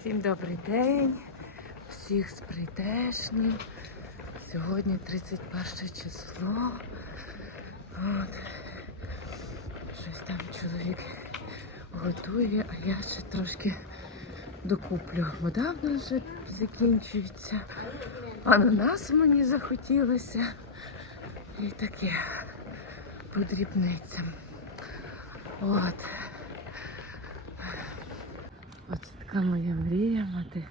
Всім добрий день, всіх з прийдешнім. Сьогодні 31 число. От. Щось там чоловік готує, а я ще трошки докуплю. Вода в нас вже закінчується. Ананас мені захотілося. І таке по дрібницям. От. Оце така моя мрія мати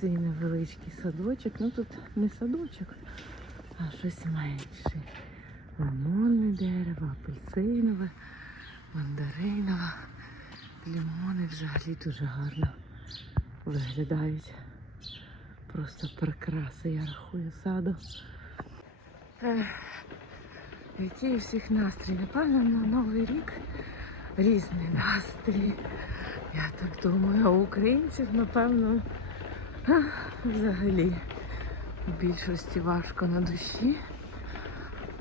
свій невеличкий садочок. Ну тут не садочок, а щось менше. Лимонне дерево, апельсинове, мандаринове. Лимони взагалі дуже гарно виглядають. Просто прикраси, я рахую саду. Ех, Який у всіх настрій? Напевно, на Новий рік різний настрій. Я так думаю, а українців, напевно, взагалі більшості важко на душі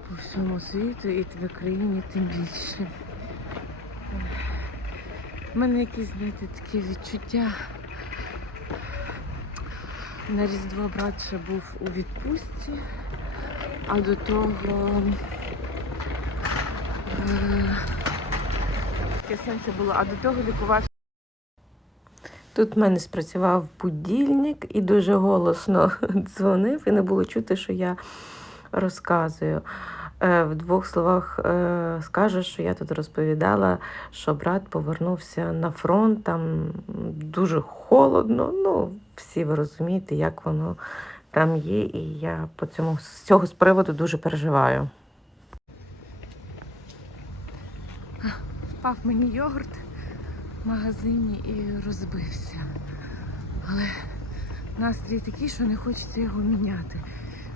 по всьому світу і в Україні тим більше. У мене якісь, знаєте, таке відчуття. На Різдво брат ще був у відпустці, а до того е, таке сенсі було, а до того лікувався. Тут в мене спрацював будильник і дуже голосно дзвонив, і не було чути, що я розказую. Е, В двох словах е, скажу, що я тут розповідала, що брат повернувся на фронт, там дуже холодно. Ну, всі ви розумієте, як воно там є, і я по цьому з цього з приводу дуже переживаю. Впав мені йогурт магазині і розбився. Але настрій такий, що не хочеться його міняти.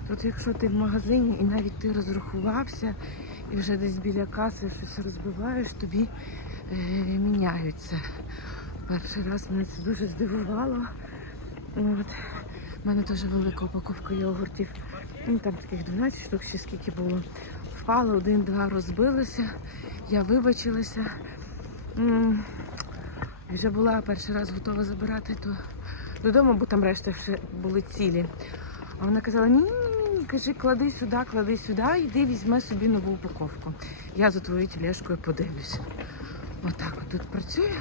Тут якщо ти в магазині і навіть ти розрахувався і вже десь біля каси щось розбиваєш, тобі е, міняються. Перший раз мене це дуже здивувало. От. У мене теж велика упаковка йогуртів. Ну, там таких 12 штук, ще скільки було. Впало, один-два розбилося. Я вибачилася. Вже була перший раз готова забирати то додому, бо там решта ще були цілі. А вона казала: ні, ні, ні, ні, кажи, клади сюди, клади сюди, йди візьми собі нову упаковку. Я за твоєю тележкою подивлюся. Отак от тут працює,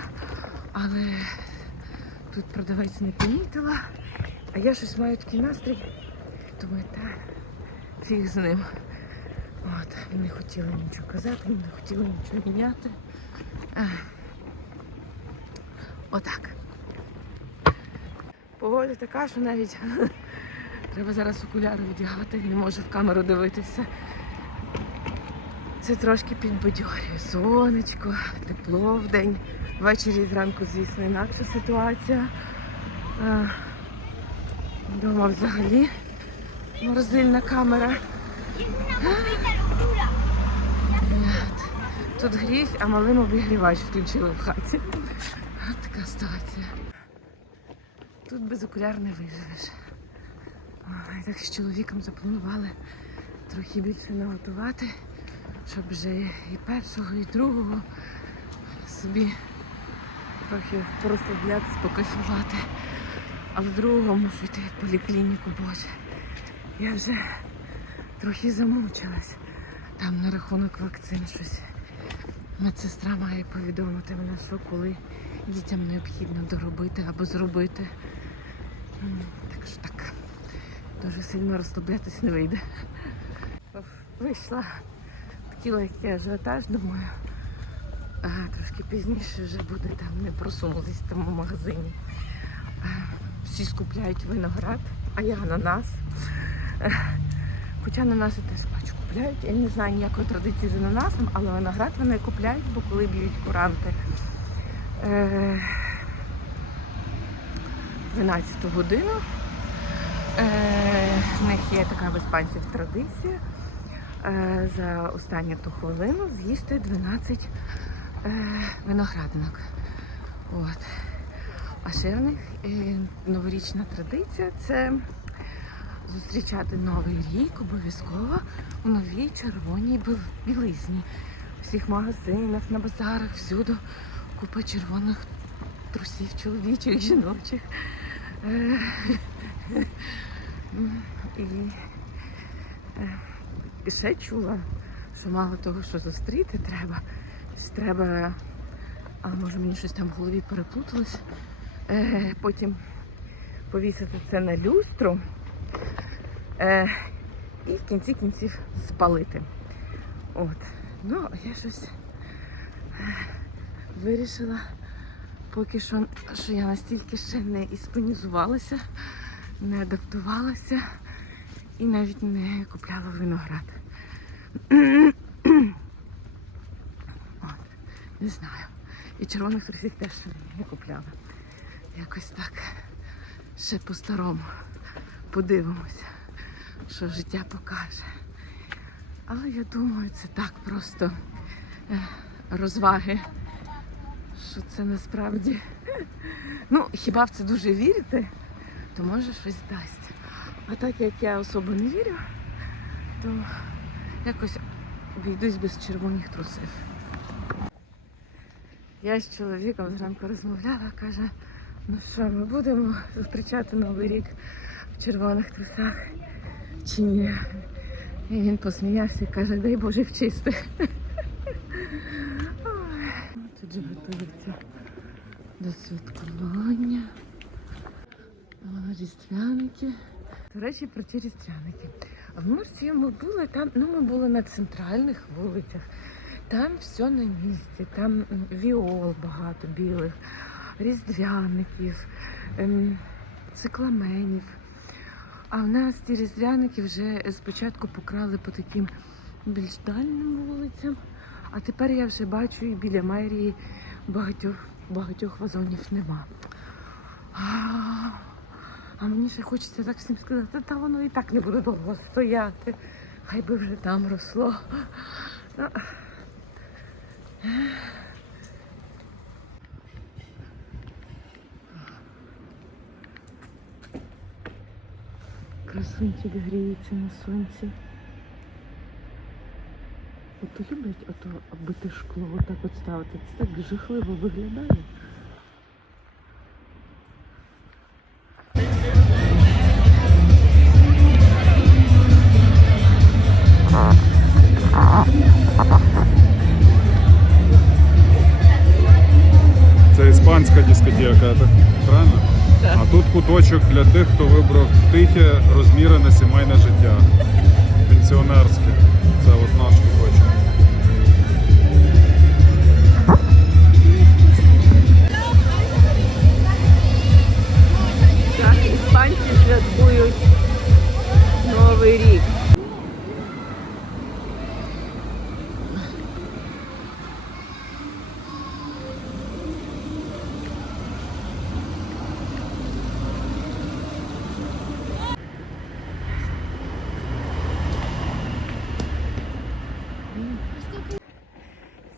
але тут продавець не помітила. А я щось маю такий настрій. Думаю, та фіг з ним. От, не хотіла нічого казати, не хотіла нічого міняти. Отак. Погода така, що навіть треба зараз окуляри одягати, не можу в камеру дивитися. Це трошки підбадьорює. Сонечко, тепло в день. Ввечері зранку, звісно, інакша ситуація. Е, Дома взагалі морозильна камера. Тут грізь, а малим обігрівач включили в хаті. От така ситуація. Тут без окуляр не виживеш. Ой, Так з чоловіком запланували трохи більше наготувати, щоб вже і першого, і другого собі трохи порозслаблятися, покайфувати. А в другому йти в поліклініку, боже. Я вже трохи замучилась. Там на рахунок вакцин щось. Медсестра має повідомити мене, що коли дітям необхідно доробити або зробити. Так що так, дуже сильно розслаблятись не вийде. Вийшла такий легкий ажіотаж, думаю. А, трошки пізніше вже буде там не просунутись в тому магазині. Всі скупляють виноград, а я ананас. Е, Хоча ананаси теж бачу купляють. Я не знаю ніякої традиції з ананасом, але виноград вони купляють, бо коли б'ють куранти. Е, 12 годину. Е, в них є така в іспанців традиція. Е, за останню ту хвилину з'їсти 12 е, виноградинок. От. А ще в них е, новорічна традиція це зустрічати новий рік обов'язково у новій червоній білизні. У всіх магазинах, на базарах, всюди купа червоних трусів, чоловічих, жіночих. Е, І е, ще чула, що мало того, що зустріти треба, треба, а може мені щось там в голові переплуталось, е, потім повісити це на люстру і в кінці кінців спалити. От. Ну, я щось вирішила поки що, що я настільки ще не іспанізувалася, не адаптувалася і навіть не купляла виноград. Не знаю. І червоних трусів теж не купляла. Якось так. Ще по-старому. Подивимося, що життя покаже. Але я думаю, це так просто е, розваги, що це насправді. Ну, хіба в це дуже вірити, то може щось дасть. А так як я особо не вірю, то якось обійдусь без червоних трусів. Я з чоловіком зранку розмовляла, каже, ну що, ми будемо зустрічати Новий рік в червоних трусах чи ні? І він посміявся і каже, дай Боже в чистих. Ой, Тут же готуються до святкування. Різдвяники. До речі, про ті різдвяники. В Мурсії ми були там, ну ми були на центральних вулицях. Там все на місці, там віол багато білих, різдвяників, ем, цикламенів. А в нас ті різдвяники вже спочатку покрали по таким більш дальнім вулицям, а тепер я вже бачу і біля мерії багатьох, багатьох вазонів нема. А, мені ще хочеться так всім сказати, «Та- воно і так не буде довго стояти. Хай би вже там росло. Красунчик гріється на сонці. Люблять ото бити шкло, отак от ставити. Це так жахливо виглядає.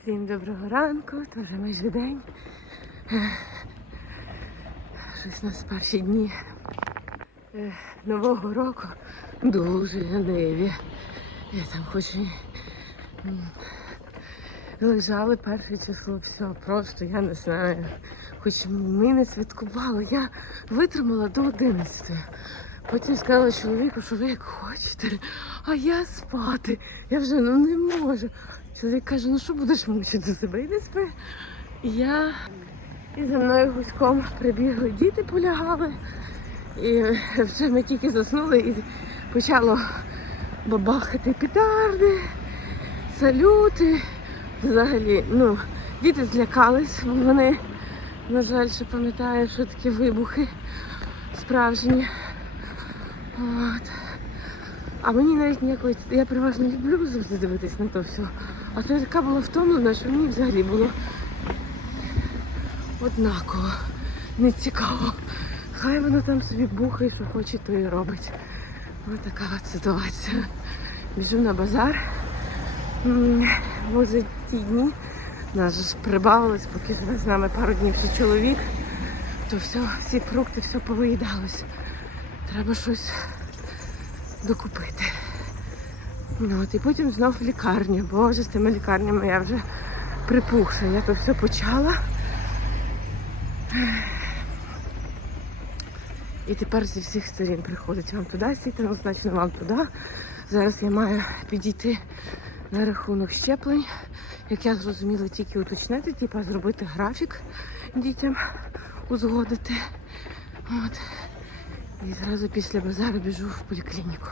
Всім доброго ранку, то вже майже день. Щось у нас перші дні е, Нового року дуже ляниві. Я там хоч і лежали перше число, все, просто я не знаю. Хоч ми не святкували, я витримала до 11. Потім сказала чоловіку, що ви як хочете, а я спати. Я вже ну не можу. Чоловік каже, ну що будеш мучити себе? Іди спи. І я і за мною гуськом прибігли діти, полягали. І вже ми тільки заснули і почало бабахати петарди, салюти. Взагалі, ну, діти злякались, бо вони, на жаль, ще пам'ятають, що такі вибухи справжні. От. А мені навіть ніякої, я переважно люблю завжди дивитись на то все. А то така була втомлена, що мені взагалі було однаково, не цікаво. Хай воно там собі бухає, що хоче, то і робить. Ось така от ситуація. Біжу на базар. Може ті дні нас ж прибавилось, поки з нами пару днів ще чоловік, то все, всі фрукти, все повиїдалось. Треба щось докупити. Ну, от, і потім знов в лікарню. Боже, з тими лікарнями я вже припухша. Я то все почала. І тепер зі всіх сторін приходить вам туди сіти, ну, вам туди. Зараз я маю підійти на рахунок щеплень. Як я зрозуміла, тільки уточнити, типу зробити графік дітям, узгодити. От. І зразу після базару біжу в поліклініку.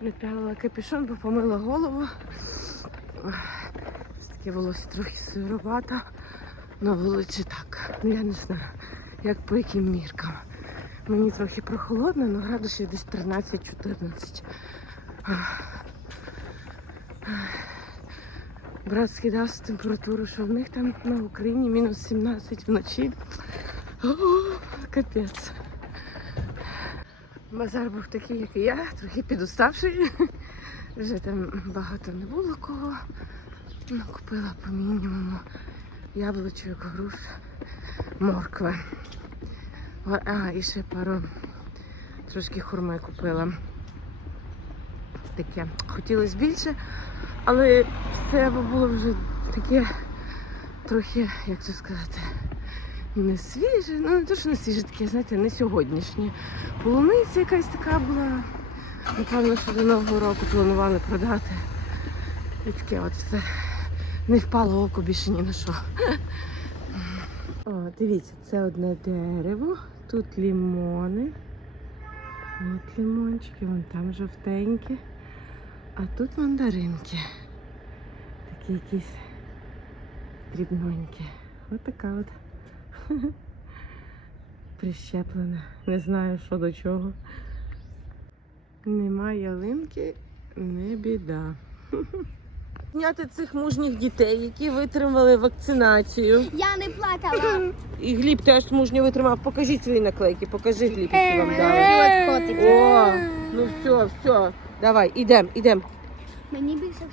Напялила капюшон, бо помила голову. Таке волосся трохи сиробата. На вулиці так. Ну я не знаю, як по яким міркам. Мені трохи прохолодно, але градусів десь 13-14. Брат скидав температуру, що в них там на Україні мінус 17 вночі. О, капець. Базар був такий, як і я, трохи підуставший. Вже там багато не було кого. Ну, купила по мінімуму яблучок, груш, моркви. О, А, і ще пару трошки хурми купила. Таке. Хотілося більше, але все було вже таке трохи, як це сказати, не свіже. Ну, не то, що не свіже, таке, знаєте, не сьогоднішнє. Полуниця якась така була. Напевно, що до Нового року планували продати. І таке от все. Не впало око більше ні на що. О, дивіться, це одне дерево. Тут лімони. От лімончики, вон там жовтенькі. А тут мандаринки. Такі якісь дрібненькі. Ось така от. Прищеплена. Не знаю, що до чого. Нема ялинки, не біда. Зняти цих мужніх дітей, які витримали вакцинацію. Я не плакала. І Гліб теж мужньо витримав. Покажіть свої наклейки, покажи Гліб, які вам дали. О, ну все, все. Давай, ідем, ідем. Мені більше